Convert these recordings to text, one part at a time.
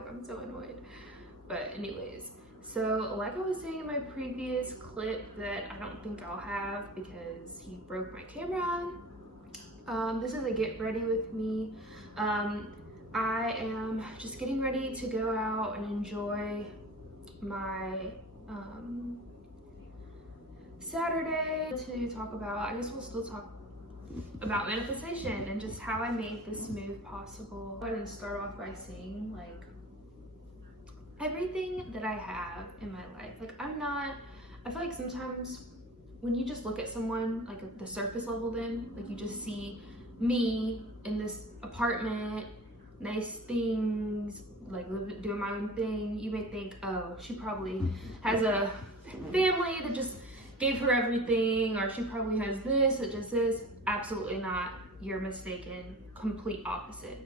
like I'm so annoyed. But anyways, so like I was saying in my previous clip that I don't think I'll have because he broke my camera, this is a get ready with me. I am just getting ready to go out and enjoy my Saturday to talk about, I guess we'll still talk about manifestation and just how I made this move possible. Go ahead and start off by saying, like, everything that I have in my life, like I feel like sometimes when you just look at someone, like at the surface level, then like you just see me in this apartment, nice things, like doing my own thing. You may think, oh, she probably has a family that just gave her everything, or she probably has this or just this. Absolutely not. You're mistaken. Complete opposite.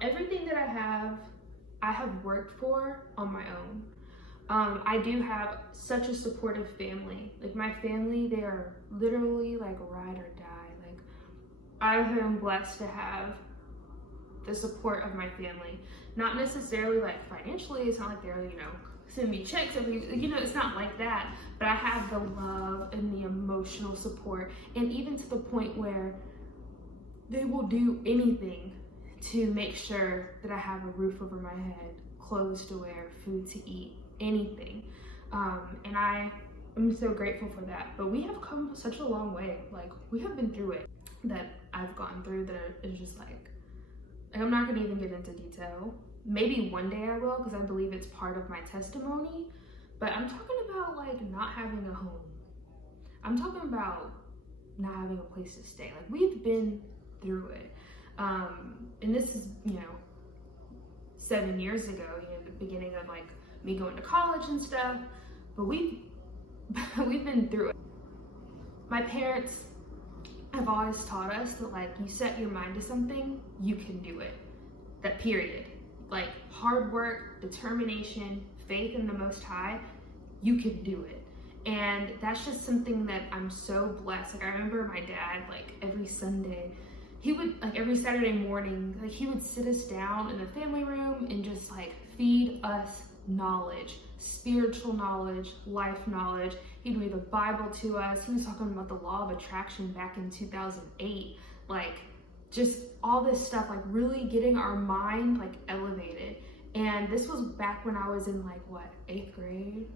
Everything that I have worked for on my own. I do have such a supportive family. Like my family, they are literally like ride or die. Like I've been blessed to have the support of my family. Not necessarily like financially, it's not like they're, you know, sending me checks every, you know, it's not like that. But I have the love and the emotional support, and even to the point where they will do anything to make sure that I have a roof over my head, clothes to wear, food to eat, anything. And I am so grateful for that. But we have come such a long way. Like we have been through it, that I've gone through, that is just like I'm not gonna even get into detail. Maybe one day I will, because I believe it's part of my testimony. But I'm talking about like not having a home. I'm talking about not having a place to stay. Like we've been through it. And this is, you know, 7 years ago, you know, the beginning of like me going to college and stuff. But we've been through it. My parents have always taught us that like you set your mind to something, you can do it. That period. Like hard work, determination, faith in the Most High, you can do it. And that's just something that I'm so blessed. Like I remember my dad, like every Sunday, he would, like every Saturday morning, like he would sit us down in the family room and just like feed us knowledge, spiritual knowledge, life knowledge. He'd read the Bible to us. He was talking about the law of attraction back in 2008. Like just all this stuff, like really getting our mind like elevated. And this was back when I was in like what, 8th grade,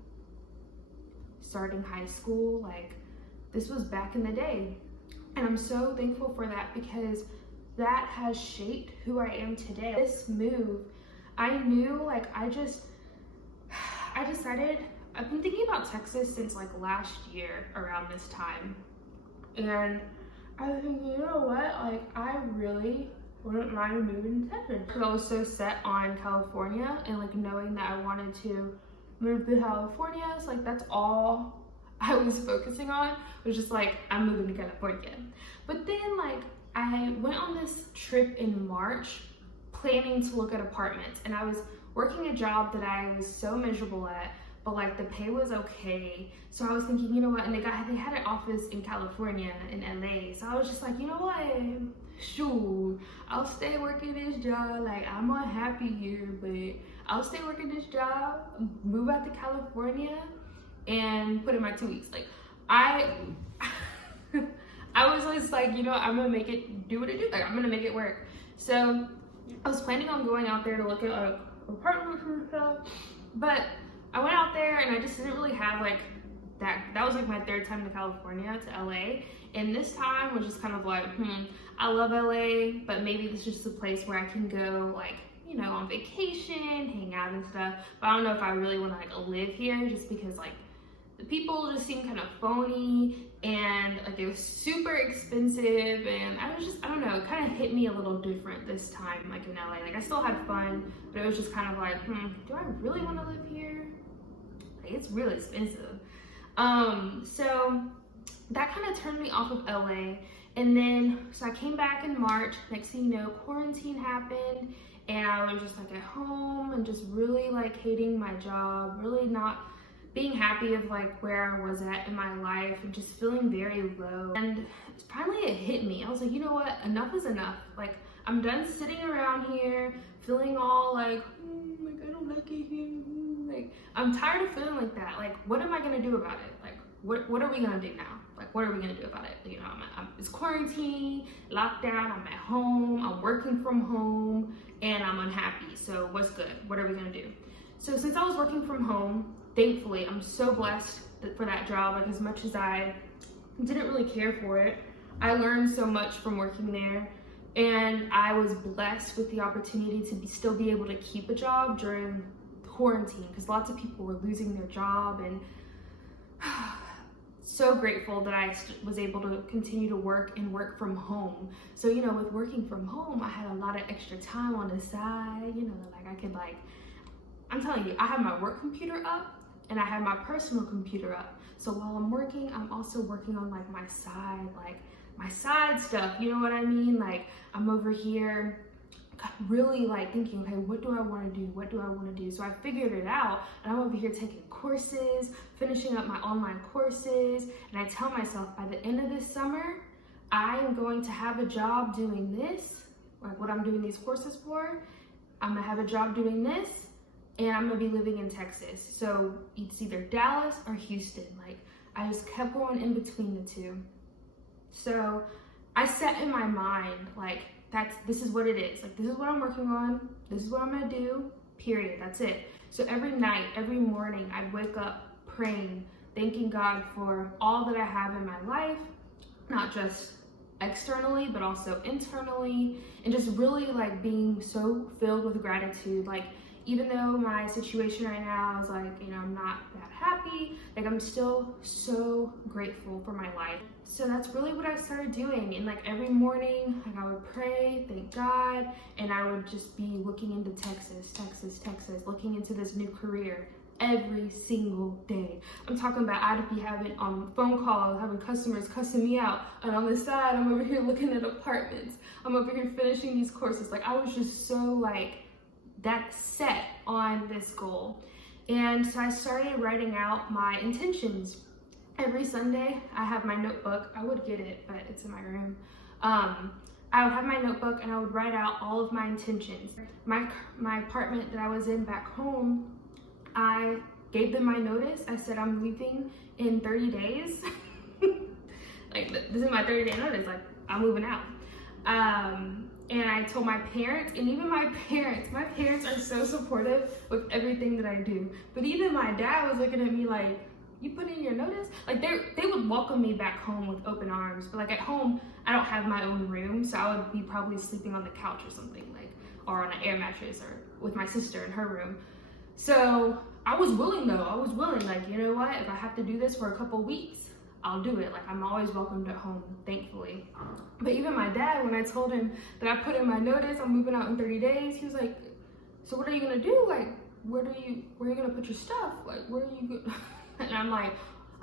starting high school. Like this was back in the day. And I'm so thankful for that, because that has shaped who I am today. This move, I knew, like I decided, I've been thinking about Texas since like last year around this time. And I was thinking, you know what, like I really wouldn't mind moving to Texas. Because I was so set on California, and like knowing that I wanted to move to California, so like that's all I was focusing on, was just like, I'm moving to California. But then like I went on this trip in March planning to look at apartments, and I was working a job that I was so miserable at, but like the pay was okay. So I was thinking, you know what, and they had an office in California, in LA. So I was just like, you know what, shoot, I'll stay working this job. Like I'm unhappy here, but I'll stay working this job, move out to California, and put in my 2 weeks. Like I was just like, you know, I'm gonna make it do what it do. Like I'm gonna make it work. So I was planning on going out there to look at like apartments and stuff, but I went out there and I just didn't really have like that was like my 3rd time to California, to LA. And this time was just kind of like, I love LA, but maybe this is just a place where I can go like, you know, on vacation, hang out and stuff. But I don't know if I really want to like live here, just because like the people just seem kind of phony, and like it was super expensive, and I don't know, it kind of hit me a little different this time, like in LA. Like I still had fun, but it was just kind of like, do I really want to live here? Like it's really expensive. So that kind of turned me off of LA. And then, so I came back in March. Next thing you know, quarantine happened, and I was just like at home and just really like hating my job, really not being happy of like where I was at in my life, and just feeling very low. And finally it hit me. I was like, you know what, enough is enough. Like I'm done sitting around here feeling all like I'm tired of feeling like that. Like, what am I gonna do about it? Like, what are we gonna do now? Like, what are we gonna do about it? You know, it's quarantine, lockdown, I'm at home, I'm working from home, and I'm unhappy. So what's good? What are we gonna do? So since I was working from home, thankfully, I'm so blessed for that job. Like, as much as I didn't really care for it, I learned so much from working there. And I was blessed with the opportunity to still be able to keep a job during quarantine, because lots of people were losing their job, and so grateful that I was able to continue to work and work from home. So, you know, with working from home, I had a lot of extra time on the side, you know, like I could I'm telling you, I have my work computer up and I have my personal computer up. So while I'm working, I'm also working on like my side stuff, you know what I mean? Like, I'm over here really like thinking, okay, what do I want to do? What do I want to do? So I figured it out, and I'm over here taking courses, finishing up my online courses, and I tell myself by the end of this summer, I am going to have a job doing this, like what I'm doing these courses for. I'm gonna have a job doing this, and I'm gonna be living in Texas. So it's either Dallas or Houston. Like, I just kept going in between the two. So I set in my mind, like, this is what it is. Like, this is what I'm working on. This is what I'm gonna do, period. That's it. So every night, every morning, I'd wake up praying, thanking God for all that I have in my life, not just externally, but also internally, and just really like being so filled with gratitude. Like, even though my situation right now is like, you know, I'm not that happy, like I'm still so grateful for my life. So that's really what I started doing. And like every morning, like I would pray, thank God, and I would just be looking into Texas, looking into this new career every single day. I'm talking about I'd be having phone calls, having customers cussing me out, and on the side, I'm over here looking at apartments. I'm over here finishing these courses. Like, I was just so like that set on this goal. And so I started writing out my intentions. Every Sunday, I have my notebook. I would get it, but it's in my room. I would have my notebook and I would write out all of my intentions. My apartment that I was in back home, I gave them my notice. I said, I'm leaving in 30 days. Like, this is my 30-day notice. Like, I'm moving out. And I told my parents, and even my parents are so supportive with everything that I do. But even my dad was looking at me like, you put in your notice? Like, they would welcome me back home with open arms. But like at home, I don't have my own room, so I would be probably sleeping on the couch or something, like, or on an air mattress, or with my sister in her room. So I was willing though, like, you know what? If I have to do this for a couple weeks, I'll do it. Like, I'm always welcomed at home, thankfully. But even my dad, when I told him that I put in my notice, I'm moving out in 30 days, he was like, so what are you gonna do? Like, where are you gonna put your stuff? Like, where are you go? And I'm like,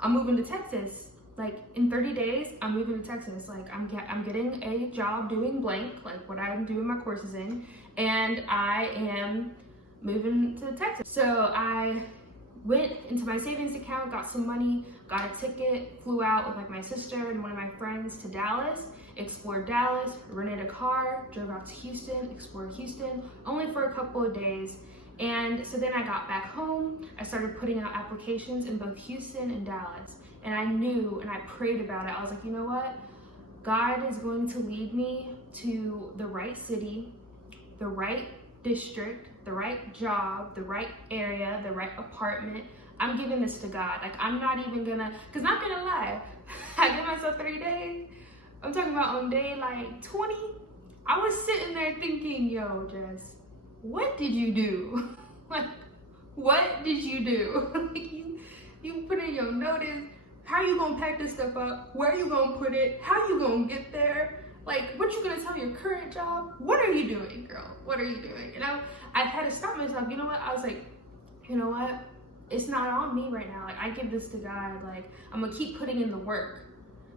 I'm moving to Texas. Like, in 30 days, I'm moving to Texas. Like, I'm getting a job doing blank, like what I'm doing my courses in, and I am moving to Texas. So I went into my savings account, got some money, got a ticket, flew out with like my sister and one of my friends to Dallas, explored Dallas, rented a car, drove out to Houston, explored Houston, only for a couple of days. And so then I got back home, I started putting out applications in both Houston and Dallas. And I knew, and I prayed about it, I was like, you know what? God is going to lead me to the right city, the right district, the right job, the right area, the right apartment. I'm giving this to God. Like, I'm not even gonna, cause not gonna lie, I give myself 30 days. I'm talking about on day like 20, I was sitting there thinking, yo, Jess, what did you do? Like, what did you do? You put in your notice. How you gonna pack this stuff up? Where you gonna put it? How you gonna get there? Like, what you gonna tell your current job? What are you doing, girl? What are you doing? And I had to stop myself. You know what? I was like, you know what? It's not on me right now. Like, I give this to God. Like, I'm gonna keep putting in the work.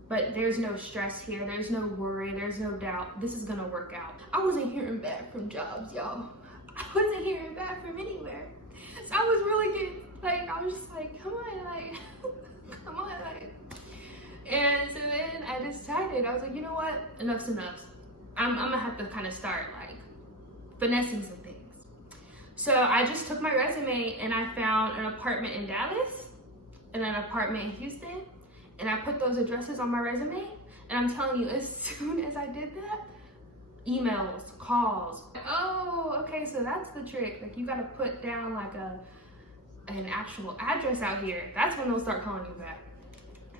But there's no stress here. There's no worry. There's no doubt. This is gonna work out. I wasn't hearing back from jobs, y'all. I wasn't hearing back from anywhere. So I was really getting, like, I was just like, come on, like, come on, like. And so then I decided, I was like, you know what? Enough's enough. I'm gonna have to kind of start like finessing some things. So I just took my resume and I found an apartment in Dallas and an apartment in Houston, and I put those addresses on my resume. And I'm telling you, as soon as I did that, emails, calls. Oh, okay, so that's the trick. Like, you gotta put down like an actual address out here. That's when they'll start calling you back.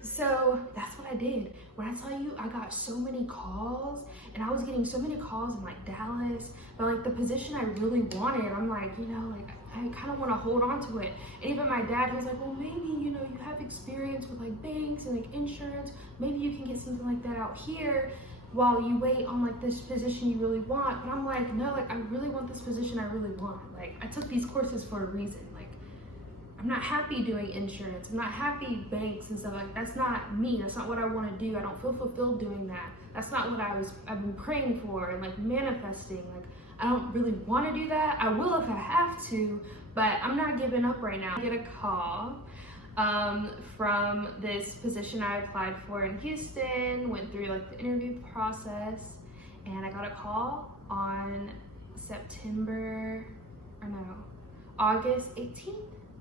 So that's what I did. When I tell you, I got so many calls, and I was getting so many calls in like Dallas, but like the position I really wanted, I'm like, you know, like I kind of want to hold on to it. And even my dad, he was like, well, maybe, you know, you have experience with like banks and like insurance. Maybe you can get something like that out here while you wait on like this position you really want. But I'm like, no, like I really want this position I really want. Like, I took these courses for a reason. Like, I'm not happy doing insurance. I'm not happy banks and stuff. Like, that's not me. That's not what I want to do. I don't feel fulfilled doing that. That's not what I've been praying for and like manifesting. Like, I don't really want to do that. I will if I have to, but I'm not giving up right now. I get a call from this position I applied for in Houston, went through like the interview process, and I got a call on August 18th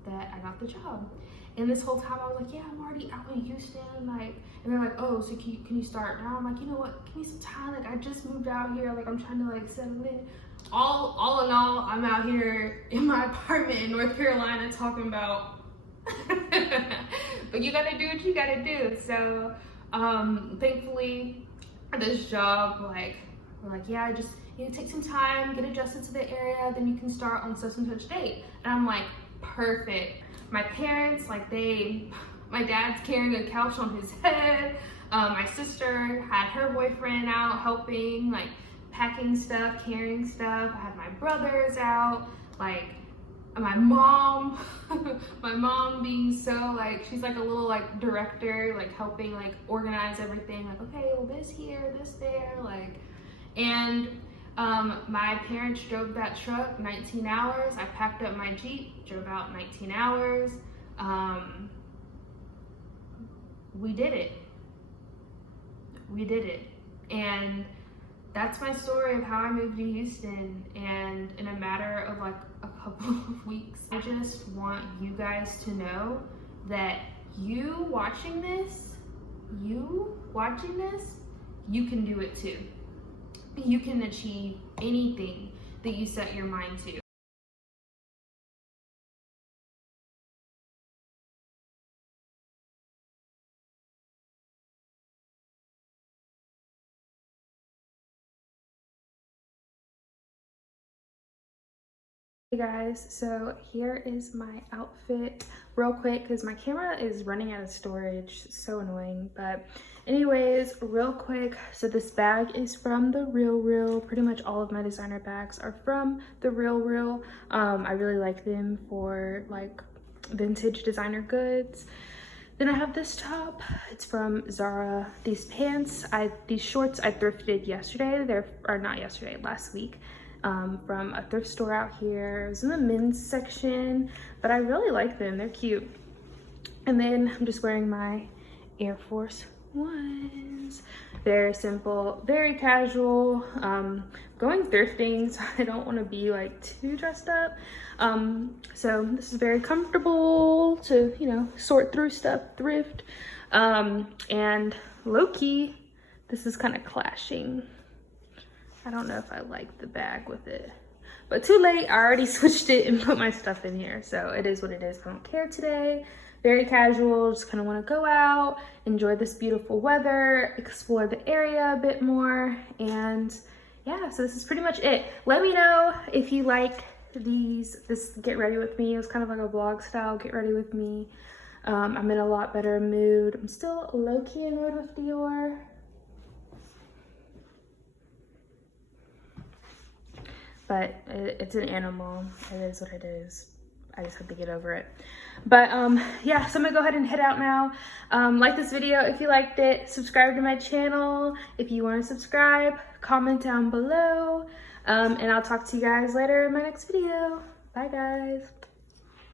that I got the job. And this whole time I was like, yeah, I'm already out in Houston, like, and they're like, oh, so can you start now? I'm like, you know what, give me some time, like I just moved out here, like I'm trying to like settle in. All in all, I'm out here in my apartment in North Carolina talking about but you gotta do what you gotta do. So thankfully this job, like, we're like, yeah, just you take some time, get adjusted to the area, then you can start on such and such date. And I'm like, perfect. My parents, like my dad's carrying a couch on his head. My sister had her boyfriend out helping, like packing stuff, carrying stuff. I had my brothers out, like my mom, my mom being so like, she's like a little like director, like helping like organize everything. Like, okay, well this here, this there, like, and my parents drove that truck 19 hours. I packed up my Jeep, drove out 19 hours. We did it. And that's my story of how I moved to Houston, and in a matter of like a couple of weeks. I just want you guys to know that you watching this, you can do it too. You can achieve anything that you set your mind to. Hey guys, so here is my outfit real quick because my camera is running out of storage. So annoying, but anyways, real quick, so this bag is from The Real. Pretty much all of my designer bags are from The Real. I really like them for like vintage designer goods. Then I have this top, it's from Zara. These pants, these shorts I thrifted yesterday, last week. From a thrift store out here. It was in the men's section, but I really like them. They're cute. And then I'm just wearing my Air Force Ones. Very simple, very casual. Going thrifting, so I don't want to be like too dressed up. So this is very comfortable to, you know, sort through stuff, thrift. And low-key, this is kind of clashing. I don't know if I like the bag with it, but too late. I already switched it and put my stuff in here. So it is what it is. I don't care today. Very casual, just kind of want to go out, enjoy this beautiful weather, explore the area a bit more. And yeah, so this is pretty much it. Let me know if you like this get ready with me. It was kind of like a vlog style get ready with me. I'm in a lot better mood. I'm still low-key annoyed with Dior. But it's an animal. It is what it is. I just have to get over it. But yeah, so I'm gonna go ahead and head out now. Like this video if you liked it. Subscribe to my channel if you want to subscribe. Comment down below. And I'll talk to you guys later in my next video. Bye guys.